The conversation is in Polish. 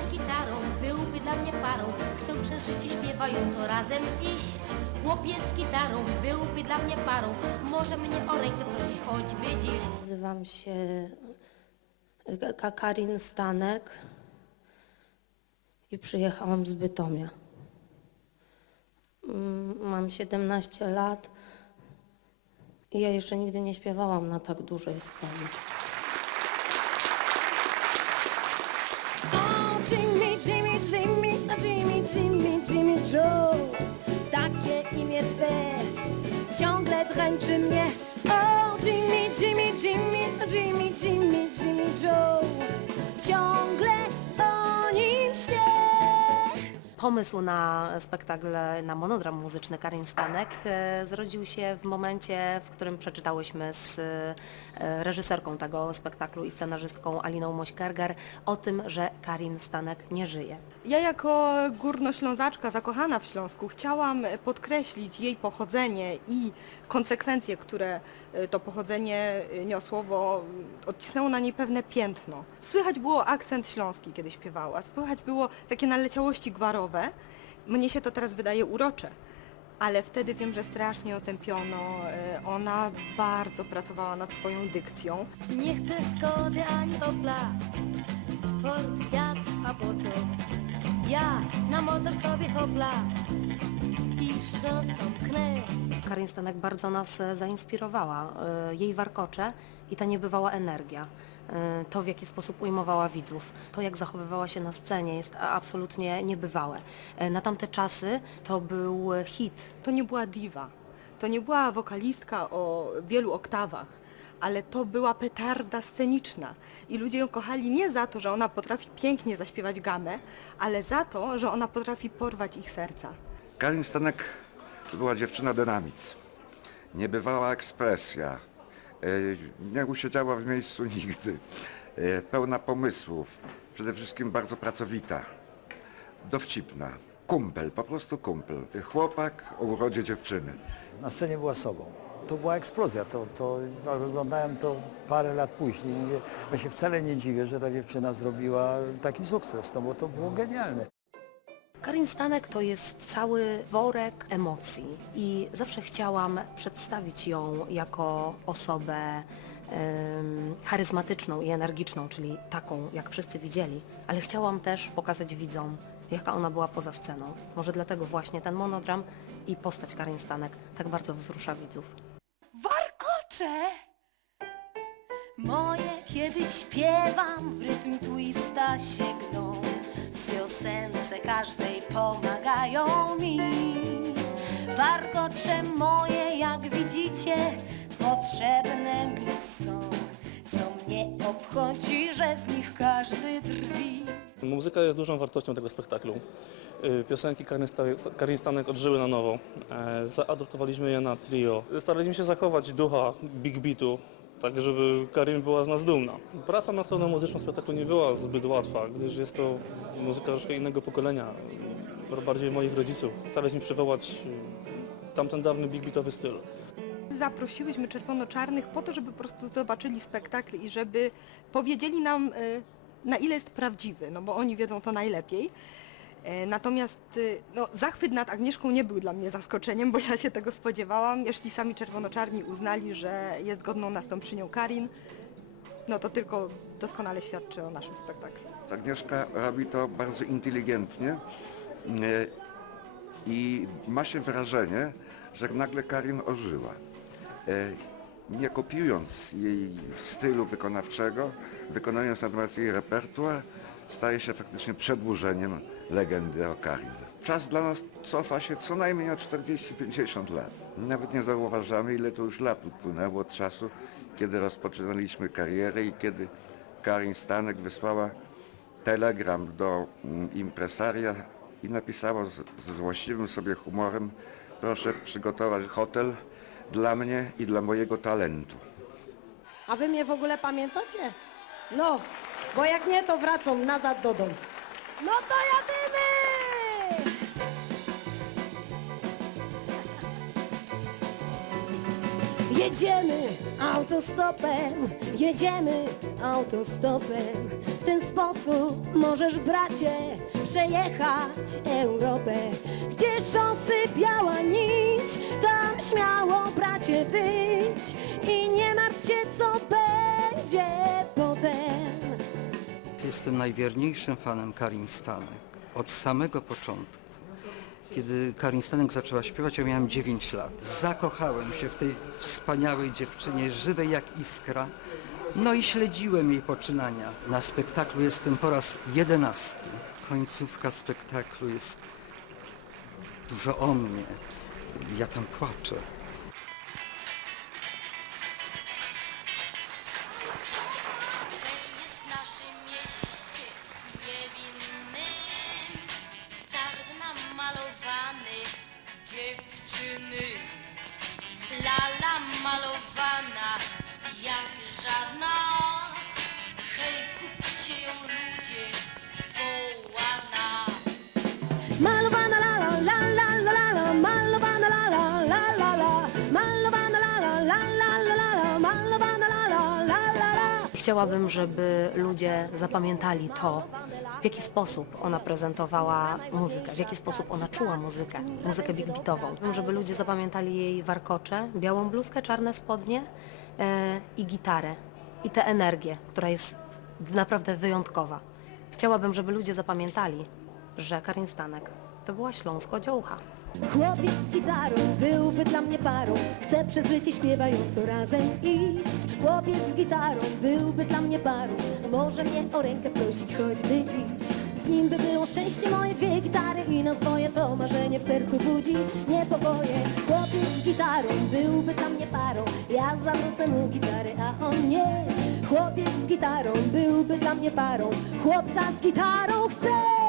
Z gitarą byłby dla mnie parą. Chcę przez życie śpiewająco razem iść. Chłopiec z gitarą byłby dla mnie parą. Może mnie o rękę prosić choćby dziś. Nazywam się e, Ka- Karin Stanek i przyjechałam z Bytomia. Mm, Mam 17 lat i ja jeszcze nigdy nie śpiewałam na tak dużej scenie. Jimmy, a Jimmy, Jimmy, Jimmy Joe. Takie imię Twe ciągle dręczy mnie. O, Jimmy, Jimmy, Jimmy, a Jimmy, Jimmy, Jimmy Joe. Ciągle o nim śnię. Pomysł na spektakl, na monodram muzyczny Karin Stanek e, zrodził się w momencie, w którym przeczytałyśmy z e, reżyserką tego spektaklu i scenarzystką Aliną Mośkerger o tym, że Karin Stanek nie żyje. Ja jako górnoślązaczka zakochana w Śląsku chciałam podkreślić jej pochodzenie i konsekwencje, które y, to pochodzenie y, niosło, bo odcisnęło na niej pewne piętno. Słychać było akcent śląski, kiedy śpiewała, słychać było takie naleciałości gwarowe. Mnie się to teraz wydaje urocze. Ale wtedy wiem, że strasznie otępiono. y, Ona bardzo pracowała nad swoją dykcją. Nie chcę Skody ani Opla, Ja na motor sobie hopla i szosą knę. Karin Stanek bardzo nas e, zainspirowała. E, Jej warkocze i ta niebywała energia. E, To, w jaki sposób ujmowała widzów, to, jak zachowywała się na scenie, jest absolutnie niebywałe. Na tamte czasy to był hit. To nie była diwa, to nie była wokalistka o wielu oktawach, ale to była petarda sceniczna. I ludzie ją kochali nie za to, że ona potrafi pięknie zaśpiewać gamę, ale za to, że ona potrafi porwać ich serca. Karin Stanek to była dziewczyna dynamic. Niebywała ekspresja. E, Nie usiedziała w miejscu nigdy. E, Pełna pomysłów. Przede wszystkim bardzo pracowita. Dowcipna. Kumpel, po prostu kumpel. Chłopak o urodzie dziewczyny. Na scenie była sobą. To była eksplozja. To, to, jak oglądałem to parę lat później. Mówię, ja się wcale nie dziwię, że ta dziewczyna zrobiła taki sukces, no bo to było genialne. Karin Stanek to jest cały worek emocji i zawsze chciałam przedstawić ją jako osobę em, charyzmatyczną i energiczną, czyli taką, jak wszyscy widzieli, ale chciałam też pokazać widzom, jaka ona była poza sceną. Może dlatego właśnie ten monodram i postać Karin Stanek tak bardzo wzrusza widzów. Moje, kiedy śpiewam w rytm twista się gną. W piosence każdej pomagają mi. Warkocze moje, jak widzicie, potrzebne mi są. Co mnie obchodzi, że z nich każdy drwi Muzyka jest dużą wartością tego spektaklu. Y, Piosenki Karin Sta- Karin Stanek odżyły na nowo. E, Zaadoptowaliśmy je na trio. Staraliśmy się zachować ducha Big Beatu, tak żeby Karin była z nas dumna. Praca nad stroną muzyczną spektaklu nie była zbyt łatwa, gdyż jest to muzyka troszkę innego pokolenia, bardziej moich rodziców. Staraliśmy przywołać y, tamten dawny Big Beatowy styl. Zaprosiłyśmy czerwono-czarnych po to, żeby po prostu zobaczyli spektakl i żeby powiedzieli nam, y, na ile jest prawdziwy, no bo oni wiedzą to najlepiej. E, Natomiast y, no, zachwyt nad Agnieszką nie był dla mnie zaskoczeniem, bo ja się tego spodziewałam. Jeśli sami czerwono-czarni uznali, że jest godną następczynią Karin, no to tylko doskonale świadczy o naszym spektaklu. Agnieszka robi to bardzo inteligentnie e, i ma się wrażenie, że nagle Karin ożyła. E, Nie kopiując jej stylu wykonawczego, wykonując natomiast jej repertuar, staje się faktycznie przedłużeniem legendy o. Czas dla nas cofa się co najmniej o 40-50 lat. Nawet nie zauważamy, ile to już lat upłynęło od czasu, kiedy rozpoczynaliśmy karierę i kiedy Karin Stanek wysłała telegram do mm, impresaria i napisała z, z właściwym sobie humorem proszę przygotować hotel dla mnie i dla mojego talentu. A wy mnie w ogóle pamiętacie? No, bo jak nie, to wracam nazad do domu. No to jadymy! Jedziemy autostopem, jedziemy autostopem. W ten sposób możesz, bracie, przejechać Europę. Jestem najwierniejszym fanem Karin Stanek od samego początku. Kiedy Karin Stanek zaczęła śpiewać, ja miałem 9 lat. Zakochałem się w tej wspaniałej dziewczynie, żywej jak iskra. No i śledziłem jej poczynania. Na spektaklu jestem po raz jedenasty. Końcówka spektaklu jest dużo o mnie. Ja tam płaczę. Malowana la la la la la Malowana la la la Malowana la la la la la Malowana la la la Chciałabym, żeby ludzie zapamiętali to, w jaki sposób ona prezentowała muzykę, w jaki sposób ona czuła muzykę, muzykę big beatową. Żeby ludzie zapamiętali jej warkocze, białą bluzkę, czarne spodnie e, i gitarę. I tę energię, która jest naprawdę wyjątkowa. Chciałabym, żeby ludzie zapamiętali, że Karin Stanek to była śląsko-dziołcha. Chłopiec z gitarą byłby dla mnie parą. Chcę przez życie śpiewająco razem iść. Chłopiec z gitarą byłby dla mnie parą. Może mnie o rękę prosić choćby dziś. Z nim by było szczęście moje dwie gitary I nas dwoje to marzenie w sercu budzi niepokoje. Chłopiec z gitarą byłby dla mnie parą. Ja zawrócę mu gitary, a on nie. Chłopiec z gitarą byłby dla mnie parą. Chłopca z gitarą chcę